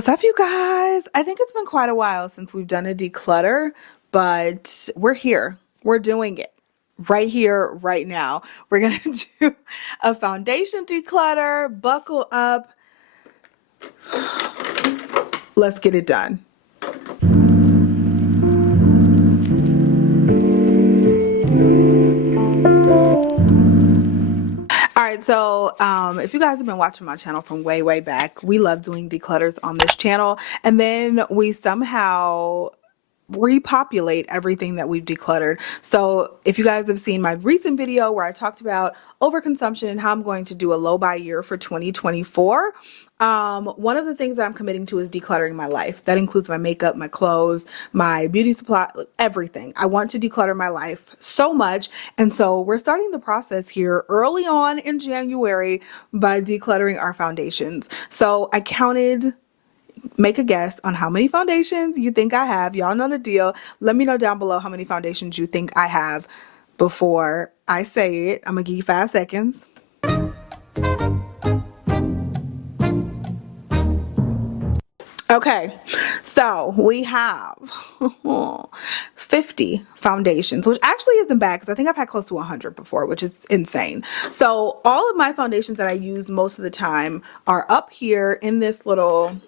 What's up, you guys? I think it's been quite a while since we've done a declutter, but we're here. We're doing it right here, right now. We're going to do a foundation declutter. Buckle up. Let's get it done. All right, so if you guys have been watching my channel from way back, we love doing declutters on this channel, and then we somehow repopulate everything that we've decluttered. So if you guys have seen my recent video where I talked about overconsumption and how I'm going to do a low buy year for 2024, one of the things that I'm committing to is decluttering my life. That includes my makeup, my clothes, my beauty supply, everything. I want to declutter my life so much. And so we're starting the process here early on in January by decluttering our foundations. So I counted. Make a guess on how many foundations you think I have. Y'all know the deal. Let me know down below how many foundations you think I have before I say it. I'm gonna give you 5 seconds. Okay, so we have 50 foundations, which actually isn't bad because I think I've had close to 100 before, which is insane. So all of my foundations that I use most of the time are up here in this little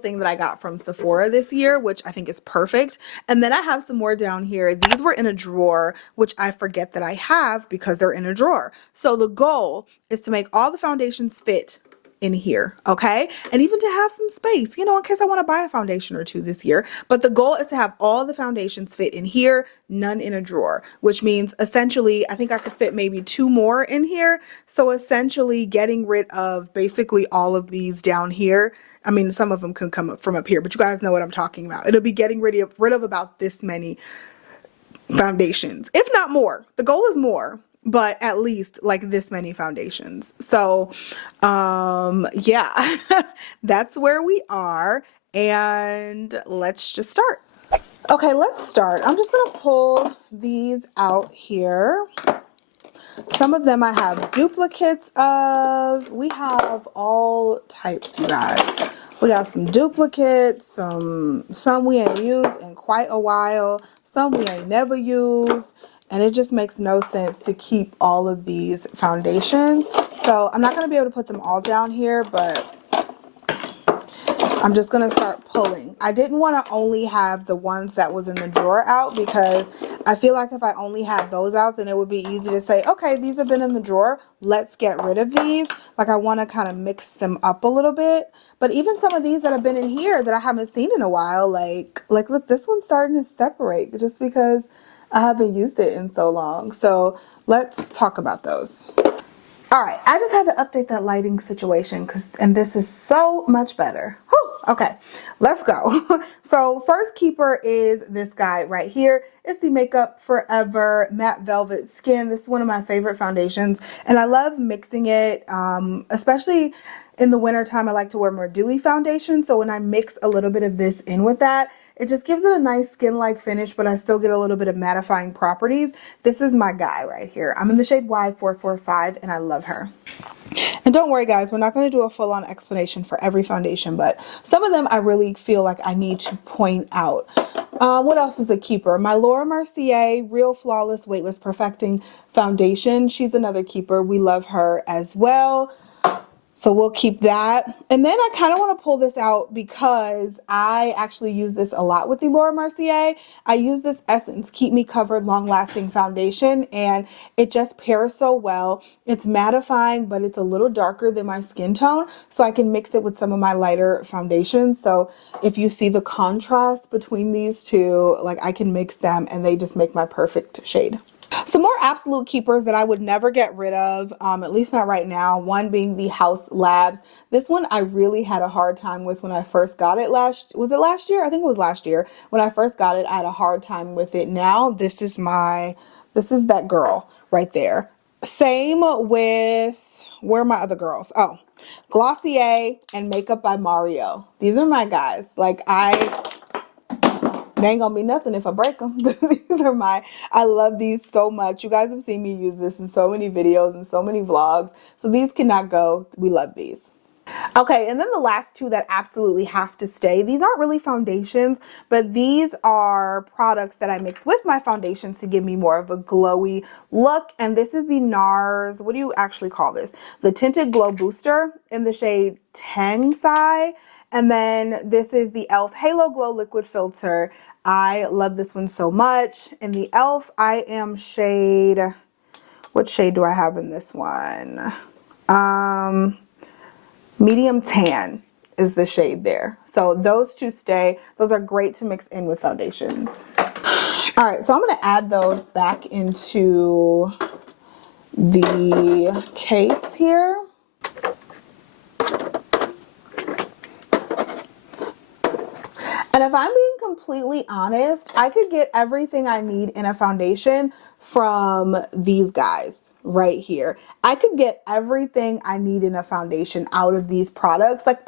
thing that I got from Sephora this year, which I think is perfect. And then I have some more down here. These were in a drawer, which I forget that I have because they're in a drawer. So the goal is to make all the foundations fit in here, okay? And even to have some space, you know, in case I want to buy a foundation or two this year. But the goal is to have all the foundations fit in here, none in a drawer, which means essentially I think I could fit maybe 2 more in here. So essentially getting rid of basically all of these down here. I mean, some of them can come up from up here, but you guys know what I'm talking about. It'll be getting rid of about this many foundations, if not more. The goal is more, but at least like this many foundations. So yeah, that's where we are, and let's just start. Okay, let's start. I'm just gonna pull these out here. Some of them I have duplicates of. We have all types, you guys. We got some duplicates, some we ain't used in quite a while, some we ain't never used, and it just makes no sense to keep all of these foundations. So I'm not going to be able to put them all down here, but I'm just going to start pulling. I didn't want to only have the ones that was in the drawer out because I feel like if I only had those out, then it would be easy to say, okay, these have been in the drawer. Let's get rid of these. Like I want to kind of mix them up a little bit. But even some of these that have been in here that I haven't seen in a while, like look, this one's starting to separate just because I haven't used it in so long. So let's talk about those. All right, I just had to update that lighting situation and this is so much better. Whew, okay, let's go. So first keeper is this guy right here. It's the Makeup Forever Matte Velvet Skin. This is one of my favorite foundations, and I love mixing it, especially in the winter time. I like to wear more dewy foundation, so when I mix a little bit of this in with that, it just gives it a nice skin-like finish, but I still get a little bit of mattifying properties. This is my guy right here. I'm in the shade Y445, and I love her. And don't worry, guys, we're not going to do a full-on explanation for every foundation, but some of them I really feel like I need to point out. What else is a keeper? My Laura Mercier Real Flawless Weightless Perfecting Foundation. She's another keeper. We love her as well. So we'll keep that. And then I kind of want to pull this out because I actually use this a lot with the Laura Mercier. I use this Essence Keep Me Covered Long Lasting Foundation, and it just pairs so well. It's mattifying, but it's a little darker than my skin tone, so I can mix it with some of my lighter foundations. So if you see the contrast between these two, like I can mix them and they just make my perfect shade. Some more absolute keepers that I would never get rid of, at least not right now. One being the House Labs. This one I really had a hard time with when I first got it was it last year? I think it was last year. When I first got it, I had a hard time with it. Now, this is that girl right there. Same with, where are my other girls? Oh, Glossier and Makeup by Mario. These are my guys. Like they ain't gonna be nothing if I break them. These are I love these so much. You guys have seen me use this in so many videos and so many vlogs. So these cannot go. We love these. Okay, and then the last two that absolutely have to stay. These aren't really foundations, but these are products that I mix with my foundations to give me more of a glowy look. And this is the NARS, what do you actually call this? The Tinted Glow Booster in the shade Tang Sai. And then this is the e.l.f. Halo Glow Liquid Filter. I love this one so much. In the e.l.f., I am shade, what shade do I have in this one? Medium tan is the shade there. So those two stay. Those are great to mix in with foundations. All right, so I'm going to add those back into the case here. And if I'm being completely honest, I could get everything I need in a foundation from these guys right here. I could get everything I need in a foundation out of these products. Like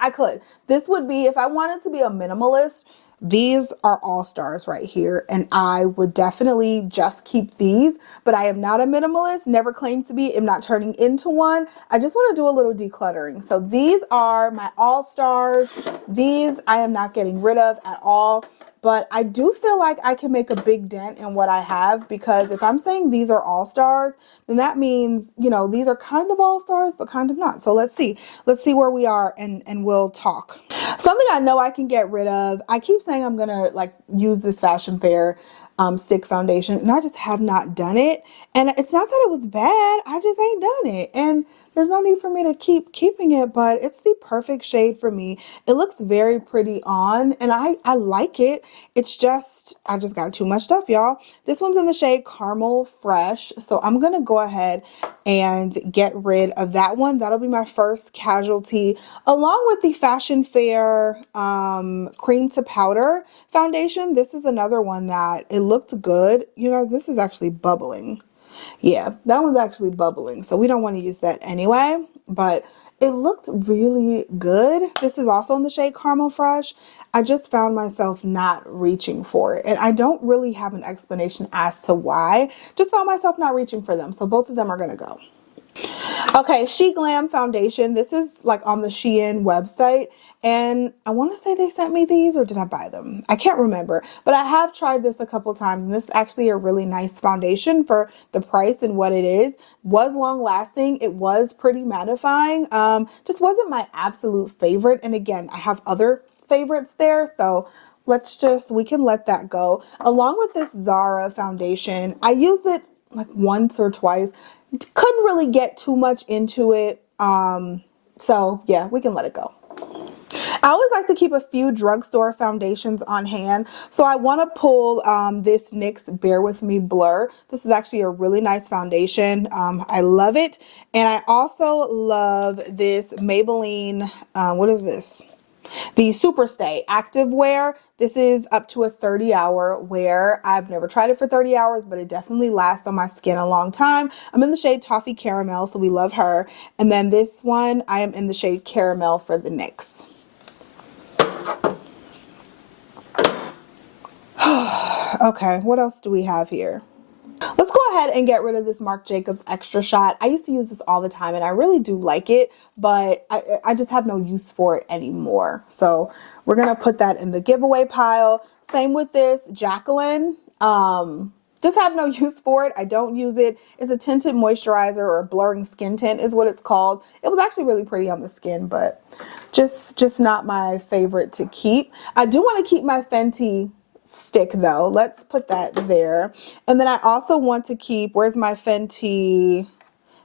I could. This would be, if I wanted to be a minimalist, these are all stars right here, and I would definitely just keep these, but I am not a minimalist, never claimed to be, am not turning into one. I just want to do a little decluttering. So these are my all stars. These I am not getting rid of at all. But I do feel like I can make a big dent in what I have, because if I'm saying these are all stars, then that means, you know, these are kind of all stars, but kind of not. So let's see where we are, and we'll talk. Something I know I can get rid of. I keep saying I'm going to like use this Fashion Fair stick foundation, and I just have not done it. And it's not that it was bad. I just ain't done it. And there's no need for me to keep keeping it, but it's the perfect shade for me. It looks very pretty on, and I like it. It's just, I just got too much stuff, y'all. This one's in the shade Caramel Fresh, so I'm going to go ahead and get rid of that one. That'll be my first casualty, along with the Fashion Fair Cream to Powder foundation. This is another one that it looked good. You guys, this is actually bubbling. Yeah, that one's actually bubbling, so we don't want to use that anyway, but it looked really good. This is also in the shade Caramel Fresh. I just found myself not reaching for it, and I don't really have an explanation as to why. Just found myself not reaching for them, so both of them are going to go. Okay, She Glam foundation. This is like on the Shein website, and I want to say they sent me these, or did I buy them? I can't remember, but I have tried this a couple times, and this is actually a really nice foundation for the price and what it is. Was long lasting. It was pretty mattifying. Just wasn't my absolute favorite. And again, I have other favorites there, so we can let that go. Along with this Zara foundation, I use it like once or twice. Couldn't really get too much into it. So yeah, we can let it go. I always like to keep a few drugstore foundations on hand. So I want to pull this NYX Bear With Me Blur. This is actually a really nice foundation. I love it. And I also love this Maybelline, what is this? The Superstay Active Wear. This is up to a 30-hour wear. I've never tried it for 30 hours, but it definitely lasts on my skin a long time. I'm in the shade Toffee Caramel, so we love her. And then this one, I am in the shade Caramel for the NYX. Okay, what else do we have here? Let's go ahead and get rid of this Marc Jacobs Extra Shot. I used to use this all the time, and I really do like it, but I just have no use for it anymore. So we're going to put that in the giveaway pile. Same with this Jacqueline. Just have no use for it. I don't use it. It's a tinted moisturizer, or a blurring skin tint is what it's called. It was actually really pretty on the skin, but just not my favorite to keep. I do want to keep my Fenty stick though. Let's put that there. And then I also want to keep, where's my Fenty,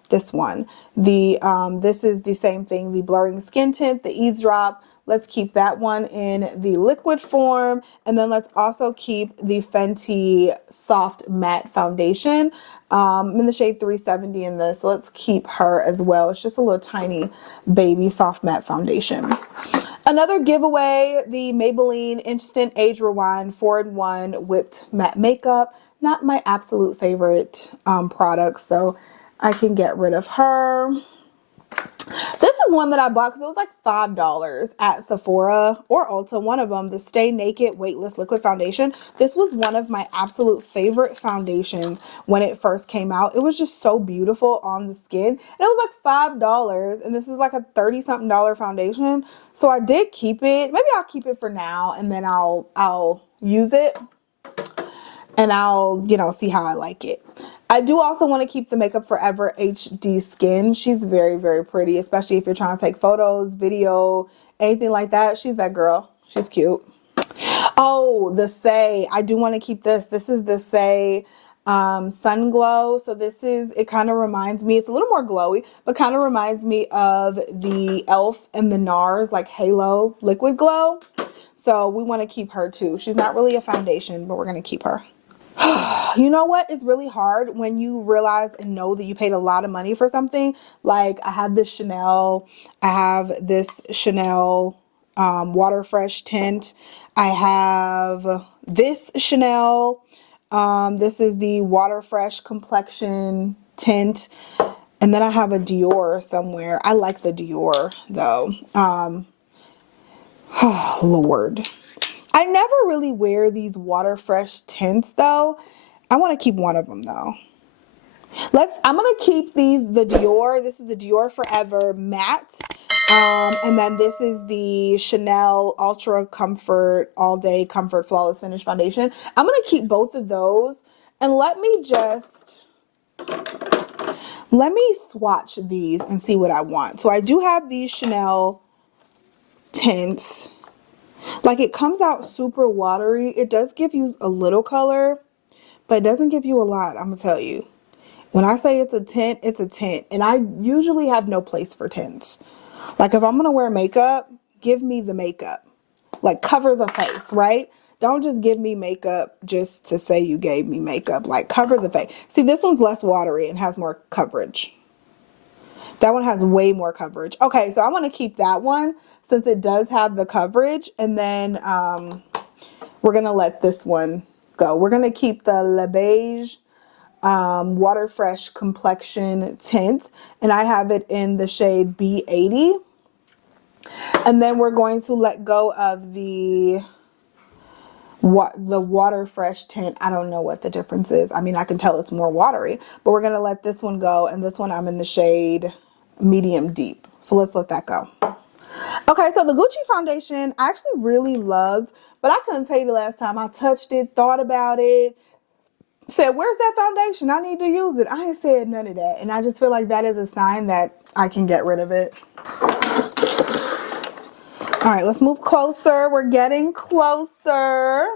this one, this is the same thing, the blurring skin tint, the Eavesdrop. Let's keep that one in the liquid form. And then let's also keep the Fenty Soft Matte Foundation. I'm in the shade 370 in this, so let's keep her as well. It's just a little tiny baby soft matte foundation. Another giveaway, the Maybelline Instant Age Rewind 4-in-1 Whipped Matte Makeup. Not my absolute favorite product, so I can get rid of her. This is one that I bought because it was like $5 at Sephora or Ulta, one of them, the Stay Naked Weightless Liquid Foundation. This was one of my absolute favorite foundations when it first came out. It was just so beautiful on the skin. And it was like $5, and this is like a 30-something foundation. So I did keep it. Maybe I'll keep it for now, and then I'll use it, and I'll, you know, see how I like it. I do also want to keep the Makeup Forever HD Skin. She's very, very pretty, especially if you're trying to take photos, video, anything like that. She's that girl. She's cute. Oh, the Say. I do want to keep this. This is the Say Sun Glow. So this is, it kind of reminds me, it's a little more glowy, but kind of reminds me of the e.l.f. and the NARS, like Halo Liquid Glow. So we want to keep her too. She's not really a foundation, but we're going to keep her. You know what? It's really hard when you realize and know that you paid a lot of money for something. Like I have this Chanel, Water Fresh tint. I have this Chanel. This is the Water Fresh complexion tint. And then I have a Dior somewhere. I like the Dior though. Oh, Lord. I never really wear these Water Fresh tints though. I want to keep one of them though. I'm going to keep the Dior. This is the Dior Forever Matte. And then this is the Chanel Ultra Comfort All Day Comfort Flawless Finish Foundation. I'm going to keep both of those, and let me swatch these and see what I want. So I do have these Chanel tints. Like, it comes out super watery. It does give you a little color, but it doesn't give you a lot, I'm gonna tell you. When I say it's a tint, it's a tint. And I usually have no place for tints. Like, if I'm gonna wear makeup, give me the makeup. Like, cover the face, right? Don't just give me makeup just to say you gave me makeup. Like, cover the face. See, this one's less watery and has more coverage. That one has way more coverage. Okay, so I want to keep that one since it does have the coverage. And then we're going to let this one go. We're going to keep the Le Beige Water Fresh Complexion Tint. And I have it in the shade B80. And then we're going to let go of the Water Fresh tint. I don't know what the difference is. I mean, I can tell it's more watery, but we're going to let this one go. And this one I'm in the shade medium deep. So let's let that go. Okay, so the Gucci foundation I actually really loved, but I couldn't tell you the last time I touched it, thought about it, said, where's that foundation? I need to use it. I ain't said none of that. And I just feel like that is a sign that I can get rid of it. All right, let's move closer. We're getting closer.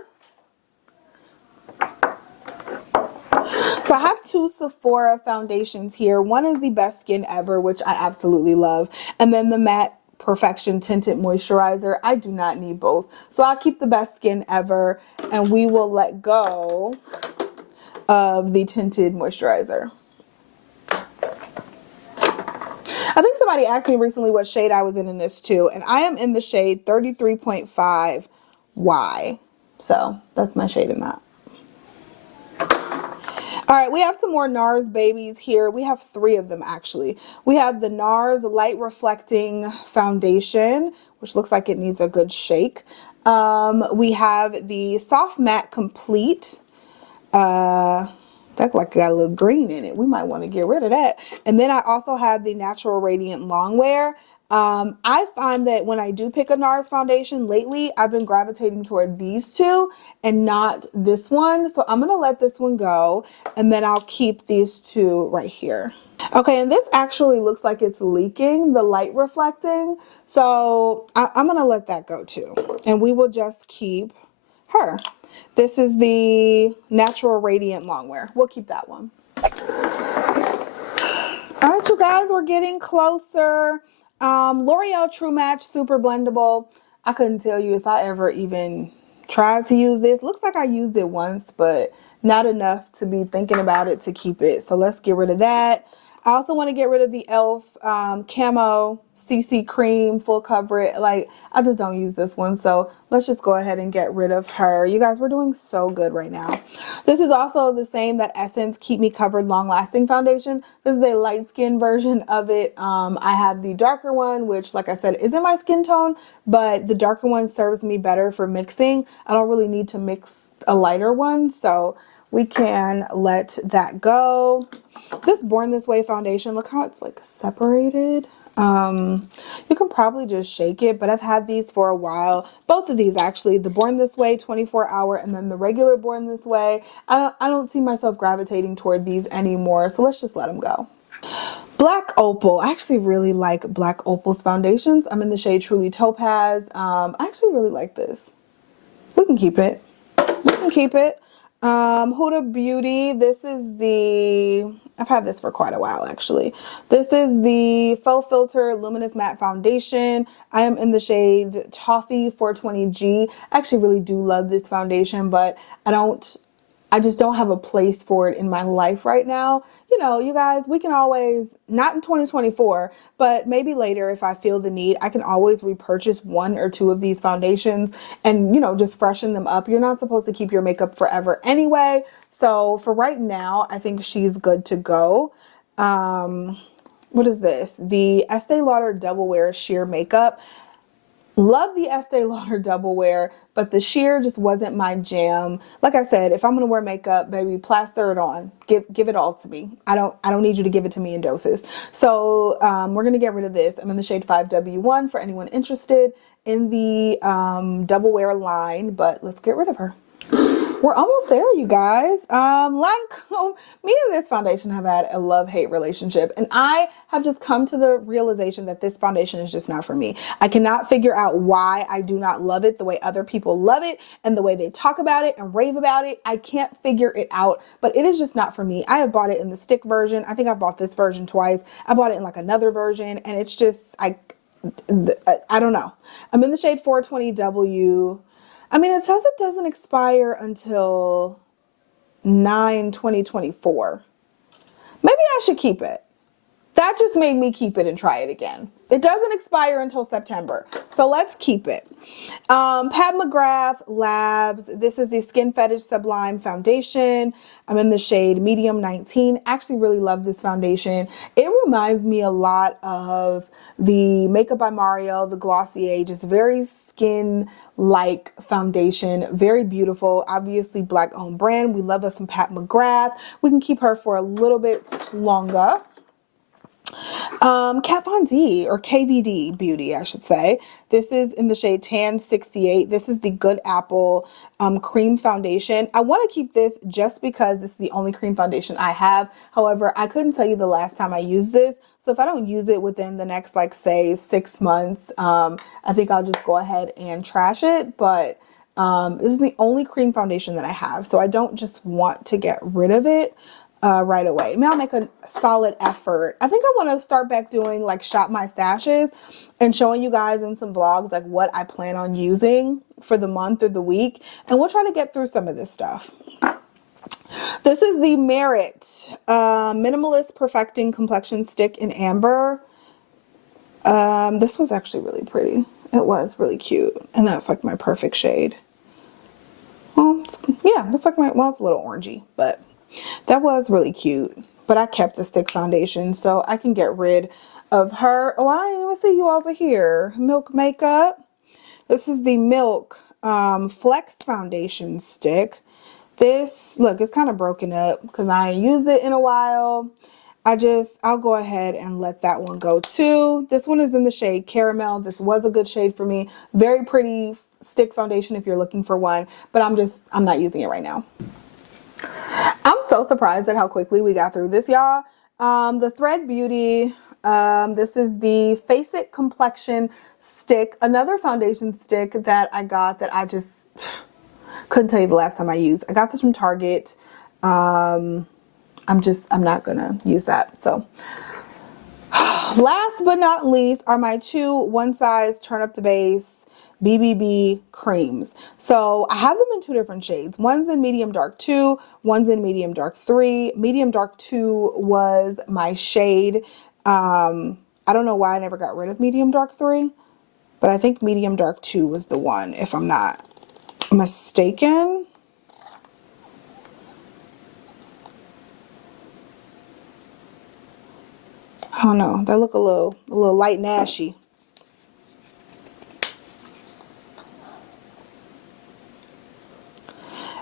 So I have two Sephora foundations here. One is the Best Skin Ever, which I absolutely love. And then the Matte Perfection Tinted Moisturizer. I do not need both. So I'll keep the Best Skin Ever, and we will let go of the Tinted Moisturizer. I think somebody asked me recently what shade I was in this too, and I am in the shade 33.5 Y. So that's my shade in that. All right, we have some more NARS babies here. We have three of them actually. We have the NARS Light Reflecting Foundation, which looks like it needs a good shake. We have the Soft Matte Complete. That like got a little green in it. We might want to get rid of that. And then I also have the Natural Radiant Longwear. I find that when I do pick a NARS foundation lately, I've been gravitating toward these two and not this one. So I'm going to let this one go, and then I'll keep these two right here. Okay, and this actually looks like it's leaking, the light reflecting. So I'm going to let that go too. And we will just keep her. This is the Natural Radiant Longwear. We'll keep that one. All right, you guys, we're getting closer. L'Oreal True Match Super Blendable. I couldn't tell you if I ever even tried to use this. Looks like I used it once, but not enough to be thinking about it to keep it. So let's get rid of that. I also want to get rid of the e.l.f. Camo CC Cream full coverage. Like, I just don't use this one. So let's just go ahead and get rid of her. You guys, we're doing so good right now. This is also the same, that Essence Keep Me Covered Long Lasting Foundation. This is a light skin version of it. I have the darker one, which, like I said, isn't my skin tone, but the darker one serves me better for mixing. I don't really need to mix a lighter one, so we can let that go. This Born This Way foundation, look how it's like separated. You can probably just shake it, but I've had these for a while. Both of these, actually, the Born This Way 24 hour and then the regular Born This Way. I don't see myself gravitating toward these anymore, so let's just let them go. Black Opal. I actually really like Black Opal's foundations. I'm in the shade Truly Topaz. I actually really like this. We can keep it. We can keep it. Huda Beauty, this is the, I've had this for quite a while actually. This is the Faux Filter Luminous Matte Foundation. I am in the shade Toffee 420G. I actually really do love this foundation, but I just don't have a place for it in my life right now. You know, you guys, we can always, not in 2024, but maybe later if I feel the need, I can always repurchase one or two of these foundations and, you know, just freshen them up. You're not supposed to keep your makeup forever anyway. So for right now, I think she's good to go. What is this? The Estee Lauder Double Wear Sheer Makeup. Love the Estee Lauder Double Wear, but the sheer just wasn't my jam. Like I said, if I'm gonna wear makeup, baby, plaster it on. Give it all to me. I don't need you to give it to me in doses. So we're gonna get rid of this. I'm in the shade 5W1 for anyone interested in the Double Wear line, but let's get rid of her. We're almost there, you guys. Lancome, me and this foundation have had a love-hate relationship, and I have just come to the realization that this foundation is just not for me. I cannot figure out why I do not love it the way other people love it and the way they talk about it and rave about it. I can't figure it out, but it is just not for me. I have bought it in the stick version. I think I bought this version twice. I bought it in like another version, and it's just, I don't know. I'm in the shade 420W. I mean, it says it doesn't expire until 9/2024. Maybe I should keep it. That just made me keep it and try it again. It doesn't expire until September, so let's keep it. Pat McGrath Labs. This is the Skin Fetish Sublime Foundation. I'm in the shade Medium 19. Actually really love this foundation. It reminds me a lot of the Makeup by Mario, the Glossier. Just very skin-like foundation. Very beautiful. Obviously Black-owned brand. We love us some Pat McGrath. We can keep her for a little bit longer. Kat Von D, or KVD Beauty, I should say. This is in the shade Tan 68. This is the Good Apple cream foundation. I want to keep this just because this is the only cream foundation I have. However, I couldn't tell you the last time I used this. So if I don't use it within the next, like, say 6 months, I think I'll just go ahead and trash it. But this is the only cream foundation that I have. So I don't just want to get rid of it right away. Maybe I'll make a solid effort. I think I want to start back doing like shop my stashes and showing you guys in some vlogs like what I plan on using for the month or the week, and we'll try to get through some of this stuff. This is the Merit Minimalist Perfecting Complexion Stick in Amber. This was actually really pretty. It was really cute, and that's like my perfect shade. Well, yeah, that's like my, well, it's a little orangey, but that was really cute. But I kept the stick foundation, so I can get rid of her. Oh, I didn't even see you over here. Milk Makeup. This is the Milk Flex Foundation Stick. This, look, it's kind of broken up because I ain't used it in a while. I'll go ahead and let that one go too. This one is in the shade Caramel. This was a good shade for me. Very pretty stick foundation if you're looking for one, but I'm not using it right now. I'm so surprised at how quickly we got through this, y'all. The Thread Beauty, this is the Face It Complexion Stick, another foundation stick that I got that I just couldn't tell you the last time I used. I got this from Target. I'm not gonna use that. So last but not least are my two One Size Turn Up the Base BBB creams. So I have them in 2 different shades. One's in medium dark 2, one's in medium dark 3. Medium dark 2 was my shade. I don't know why I never got rid of medium dark 3, but I think medium dark 2 was the one, if I'm not mistaken. I don't know. They look a little light and ashy.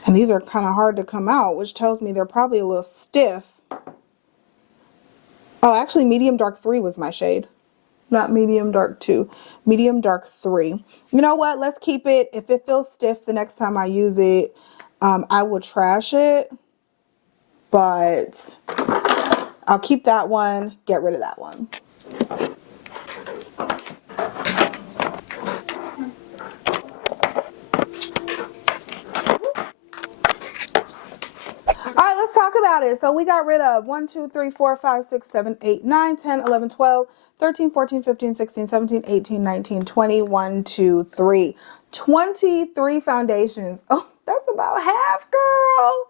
And these are kind of hard to come out, which tells me they're probably a little stiff. Oh, actually, medium dark 3 was my shade. Not medium dark 2. Medium dark 3. You know what? Let's keep it. If it feels stiff the next time I use it, I will trash it. But I'll keep that one, get rid of that one. All right, let's talk about it. So we got rid of 1, 2, 3, 4, 5, 6, 7, 8, 9, 10, 11, 12, 13, 14, 15, 16, 17, 18, 19, 20, 1, 2, 3. 23 foundations. Oh, that's about half, girl.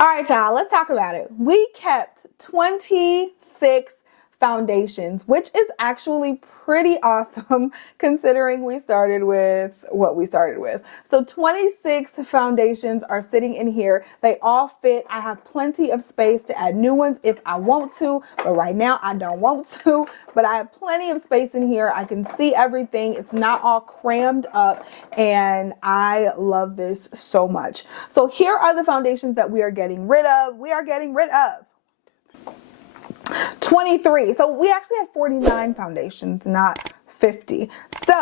All right, y'all, let's talk about it. We kept 26 foundations, which is actually pretty awesome considering we started with what we started with. So 26 foundations are sitting in here. They all fit. I have plenty of space to add new ones if I want to, but right now I don't want to, but I have plenty of space in here. I can see everything. It's not all crammed up, and I love this so much. So here are the foundations that we are getting rid of. We are getting rid of 23. So we actually have 49 foundations, not 50. So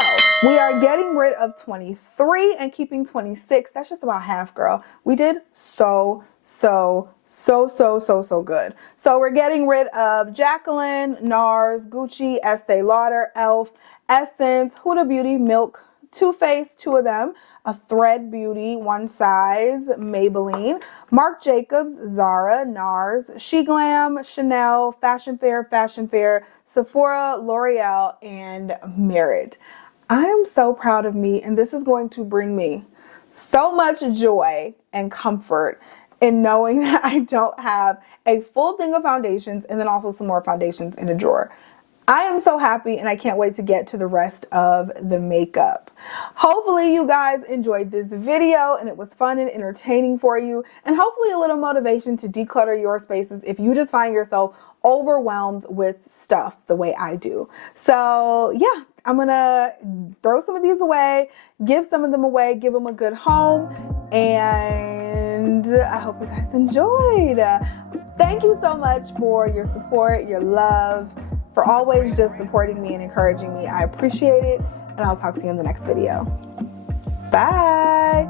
we are getting rid of 23 and keeping 26. That's just about half, girl. We did so good. So we're getting rid of Jacqueline, NARS, Gucci, Estee Lauder, Elf, Essence, Huda Beauty, Milk, Too Faced, 2 of them, a Thread Beauty, one size, Maybelline, Marc Jacobs, Zara, NARS, She Glam, Chanel, Fashion Fair, Sephora, L'Oreal, and Merit. I am so proud of me, and this is going to bring me so much joy and comfort in knowing that I don't have a full thing of foundations and then also some more foundations in a drawer. I am so happy, and I can't wait to get to the rest of the makeup. Hopefully you guys enjoyed this video and it was fun and entertaining for you, and hopefully a little motivation to declutter your spaces if you just find yourself overwhelmed with stuff the way I do. So yeah, I'm gonna throw some of these away, give some of them away, give them a good home, and I hope you guys enjoyed. Thank you so much for your support, your love, for always just supporting me and encouraging me. I appreciate it, and I'll talk to you in the next video. Bye.